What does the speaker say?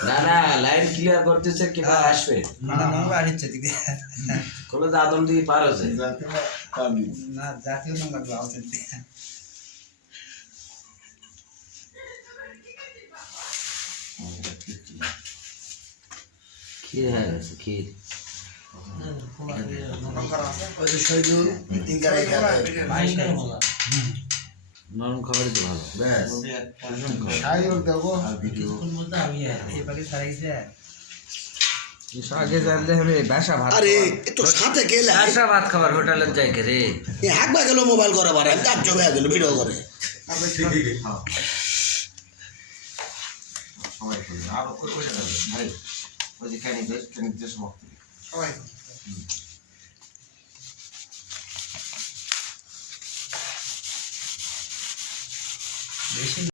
না না line clear করতেছে কিবা আসবে মানে নোংরা আসছে দিকে কোন দাদন দিয়ে পার আছে না জাতীয় নোংরা গ্লাউস দিকে ক্ষীর হয়ে গেছে ক্ষীর নরম খাবারই তো ভালো ব্যাস আগে জানলে হবে বাসা ভাত আরে তো সাথে গেলে বাসা ভাত খাবার হোটেলে যাই রে হাঁকবা গেল মোবাইল করা পারে আমি চার্জ হয়ে গেল ভিডিও করে সবাই করবে আর ওইটা যাবে ভাই ওই যে ক্যানিক সমাপ্ত সবাই বেশি